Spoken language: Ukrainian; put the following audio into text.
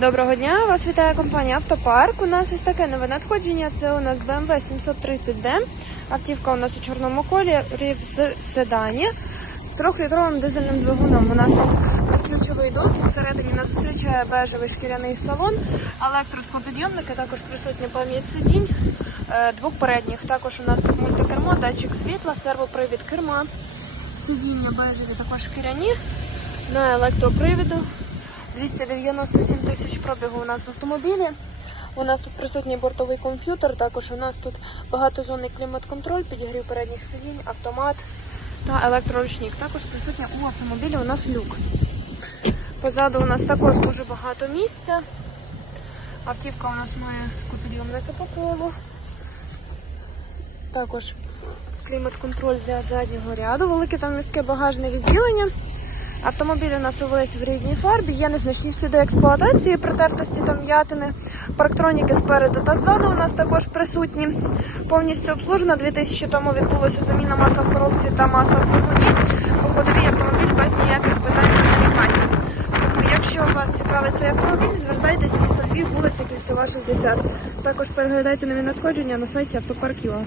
Доброго дня, вас вітає компанія Автопарк. У нас ось таке нове надходження. Це у нас BMW 730D. Автівка у нас у чорному кольорі в седані з 3-літровим дизельним двигуном. У нас тут безключовий доступ. Всередині нас зустрічає бежевий шкіряний салон, електросклопідйомники, також присутня пам'ять сидінь. е, Двох передніх. Також у нас тут мультикермо, датчик світла, сервопривід керма. Сидіння бежеві також шкіряні на електропривіду. 297 тисяч пробігу у нас в автомобілі. У нас тут присутній бортовий комп'ютер, також у нас тут багатозонний клімат-контроль, підігрів передніх сидінь, автомат та електроручник. Також присутня у автомобілі у нас люк. Позаду у нас також дуже багато місця. Автівка у нас має скопідйомники по колу. Також клімат-контроль для заднього ряду, велике та містке багажне відділення. Автомобіль у нас увесь в рідній фарбі, є незначні сліди експлуатації, притертості та м'ятини. Парктроніки спереду та ззаду у нас також присутні. Повністю обслужена. 2000 тому відбулася заміна масла в коробці та масла в двигуні. По ходовій автомобіль без ніяких питань та нарікань. Тому, якщо вас цікавить цей автомобіль, звертайтеся місто Львів, вулиця Кільцева, 60. Також переглядайте нові надходження на сайті автопарк.ua.